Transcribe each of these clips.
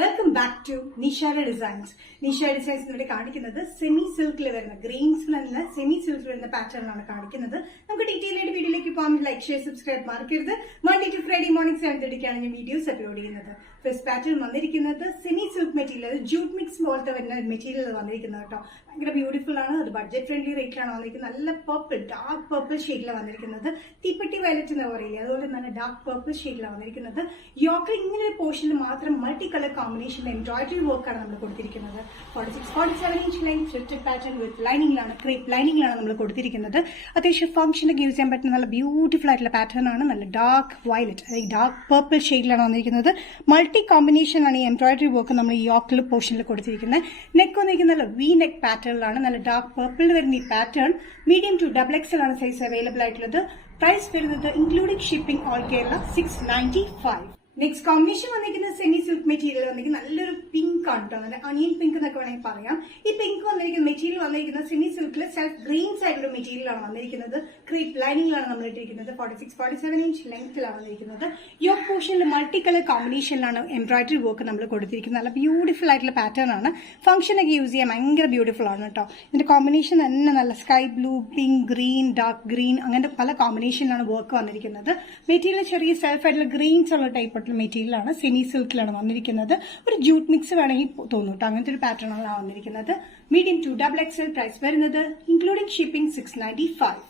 Welcome back to Nishara designs. Nishara designs ഇവിടെ കാണിക്കുന്നത് semi സിൽക്കിൽ വരുന്ന ഗ്രെയിൻസിൽ നിന്ന് സെമി സിൽക്കിൽ വരുന്ന പാറ്റേൺ ആണ് കാണിക്കുന്നത്. നമുക്ക് ഡീറ്റെയിൽ ആയിട്ട് വീഡിയോയിലേക്ക് പോകാം. ലൈക്ക്, ഷെയർ, സബ്സ്ക്രൈബ് മറക്കരുത്. മൺഡേ ടു ഫ്രൈഡേ മോർണിംഗ് 7:30 ഞാൻ വീഡിയോസ് അപ്ലോഡ് ചെയ്യുന്നത്. ഫസ്റ്റ് പാറ്റേൺ വന്നിരിക്കുന്നത് semi silk material, jute mix പോലത്തെ വരുന്ന മെറ്റീരിയൽ വന്നിരിക്കുന്നത് കേട്ടോ. ഭയങ്കര ബ്യൂട്ടിഫുൾ ആണ്. അത് ബഡ്ജറ്റ് ഫ്രണ്ട്ലി റേറ്റിലാണ് വന്നിരിക്കുന്നത്. നല്ല പർപ്പിൾ, ഡാർക്ക് പർപ്പിൾ ഷെയ്ഡിലാണ് വന്നിരിക്കുന്നത്. തീപ്പെട്ടി വയലറ്റ് എന്ന് പറയില്ലേ, അതുപോലെ നല്ല ഡാർക്ക് പർപ്പിൾ ഷെയ്ഡിലാണ് വന്നിരിക്കുന്നത്. യോക്കിൽ ഇങ്ങനെ ഒരു പോർഷനിൽ മാത്രം മൾട്ടി കളർ കോമ്പിനേഷനിൽ എംബ്രോയിഡറി വർക്കാണ് നമ്മൾ കൊടുത്തിരിക്കുന്നത്. 46-47 inch line slitted pattern with ലൈനിങ്ങിലാണ്, ക്രേപ്പ് ലൈനിങ്ങിലാണ് നമ്മൾ കൊടുത്തിരിക്കുന്നത്. അത്യാവശ്യം ഫംഗ്ഷനൊക്കെ യൂസ് ചെയ്യാൻ പറ്റുന്ന നല്ല ബ്യൂട്ടിഫുൾ ആയിട്ടുള്ള പാറ്റേൺ ആണ്. നല്ല ഡാർക്ക് വയലറ്റ്, അതായത് ഡാർക്ക് പർപ്പിൾ ഷെയ്ഡിലാണ് വന്നിരിക്കുന്നത്. മൾട്ടി കോമ്പിനേഷനാണ് ഈ എംബ്രോയിഡറി വർക്ക് നമ്മൾ ഈ യോക്കിൽ പോർഷനിൽ കൊടുത്തിരിക്കുന്നത്. നെക്ക് വന്നിരിക്കുന്ന നല്ല വി നെക്ക് പാറ്റേണിലാണ്. നല്ല ഡാർക്ക് പർപ്പിൾ വരുന്ന ഈ പാറ്റേൺ മീഡിയം ടു XXL ആണ് സൈസ് അവൈലബിൾ ആയിട്ടുള്ളത്. പ്രൈസ് വരുന്നത് including shipping all Kerala 695. Next combination വന്നിരിക്കുന്നത് സെമി സിൽക്ക് മെറ്റീരിയൽ വന്നിരിക്കുന്നത് നല്ലൊരു പിങ്ക് ആണ് കേട്ടോ. നല്ല അണിയൻ പിങ്ക് എന്നൊക്കെ വേണമെങ്കിൽ പറയാം. ഈ പിങ്ക് വന്നിരിക്കുന്ന മെറ്റീരിയൽ വന്നിരിക്കുന്നത് സെമി സിൽക്കിൽ സെൽഫ് ഗ്രെയിൻസ് ആയിട്ടുള്ള മെറ്റീരിയൽ ആണ് വന്നിരിക്കുന്നത്. ക്രീപ്പ് ലൈനിങ്ങിലാണ് നമ്മൾ ഇട്ടിരിക്കുന്നത്. 46-47 ഇഞ്ച് ലെങ്ത്തിലാണ് വന്നിരിക്കുന്നത്. യോക്ക് പോർഷനിൽ മൾട്ടി കളർ കോമ്പിനേഷനിലാണ് എംബ്രോയിഡറി വർക്ക് നമ്മൾ കൊടുത്തിരിക്കുന്നത്. നല്ല ബ്യൂട്ടിഫുൾ ആയിട്ടുള്ള പാറ്റേൺ ആണ്. ഫംഗ്ഷനൊക്കെ യൂസ് ചെയ്യാൻ ഭയങ്കര ബ്യൂട്ടിഫുൾ ആണ് കേട്ടോ. ഇതിന്റെ കോമ്പിനേഷൻ തന്നെ നല്ല sky blue, pink, green, dark green, അങ്ങനത്തെ പല കോമ്പിനേഷനിലാണ് വർക്ക് വന്നിരിക്കുന്നത്. മെറ്റീരിയൽ ചെറിയ സെൽഫ് ആയിട്ടുള്ള ഗ്രീൻസ് ഉള്ള ടൈപ്പ് മെറ്റീരിയലാണ്. സെമി സിൽക്കിലാണ് വന്നിരിക്കുന്നത്. ഒരു ജൂട്ട് മിക്സ് വേണമെങ്കിൽ തോന്നും. അങ്ങനത്തെ ഒരു പാറ്റേൺ ആണ് വന്നിരിക്കുന്നത്. Medium to XXL. പ്രൈസ് വരുന്നത് ഇൻക്ലൂഡിംഗ് ഷിപ്പിംഗ് 695.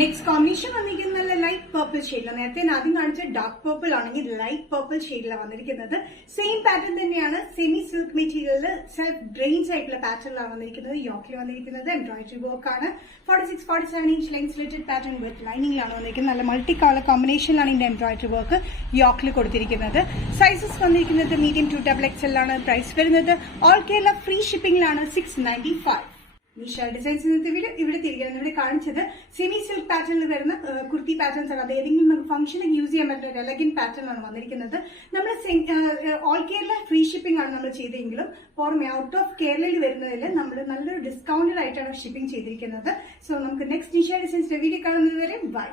നെക്സ്റ്റ് കോമ്പിനേഷൻ വന്നിരിക്കുന്നത് നല്ല ലൈറ്റ് പർപ്പിൾ ഷെയ്ഡിലാണ്. നേരത്തെ ആദ്യം കാണിച്ച ഡാർക്ക് പർപ്പിൾ ആണെങ്കിൽ ലൈറ്റ് പർപ്പിൾ ഷെയ്ഡിലാണ് വന്നിരിക്കുന്നത്. സെയിം പാറ്റേൺ തന്നെയാണ്. സെമി സിൽക്ക് മെറ്റീരിയലിൽ സെൽഫ് ഗ്രെയിൻസ് ആയിട്ടുള്ള പാറ്റേണിലാണ് വന്നിരിക്കുന്നത്. യോക്കിൽ വന്നിരിക്കുന്നത് എംബ്രോയിഡറി വർക്ക് ആണ്. 46-47 inch length slitted pattern with ലൈനിങ്ങിലാണ് വന്നിരിക്കുന്നത്. നല്ല മൾട്ടി കളർ കോമ്പിനേഷനിലാണ് ഇതിന്റെ എംബ്രോയിഡറി വർക്ക് യോക്കിൽ കൊടുത്തിരിക്കുന്നത്. സൈസസ് വന്നിരിക്കുന്നത് മീഡിയം ടു XXL ആണ്. പ്രൈസ് വരുന്നത് ഓൾ കേരള ഫ്രീ ഷിപ്പിംഗിലാണ് 695. നിഷാര ഡിസൈൻസ് ഇന്നത്തെ വീഡിയോ ഇവിടെ തിരികെ ഇവിടെ കാണിച്ചത് സെമി സിൽക്ക് പാറ്റേണിൽ വരുന്ന കുർത്തി പാറ്റേൺസ് ആണ്. അത് ഏതെങ്കിലും നമുക്ക് ഫംഗ്ഷനിൽ യൂസ് ചെയ്യാൻ പറ്റുന്ന ഒരു എലഗന്റ് പാറ്റേൺ ആണ് വന്നിരിക്കുന്നത്. നമ്മൾ ഓൾ കേരള ഫ്രീ ഷിപ്പിംഗ് ആണ് നമ്മൾ ചെയ്തെങ്കിലും പുറമെ ഔട്ട് ഓഫ് കേരളയിൽ വരുന്നതിൽ നമ്മൾ നല്ലൊരു ഡിസ്കൗണ്ടഡ് ആയിട്ടാണ് ഷിപ്പിംഗ് ചെയ്തിരിക്കുന്നത്. സോ നമുക്ക് നെക്സ്റ്റ് നിഷാര ഡിസൈൻസിന്റെ വീഡിയോ കാണുന്നത് വരെ ബൈ.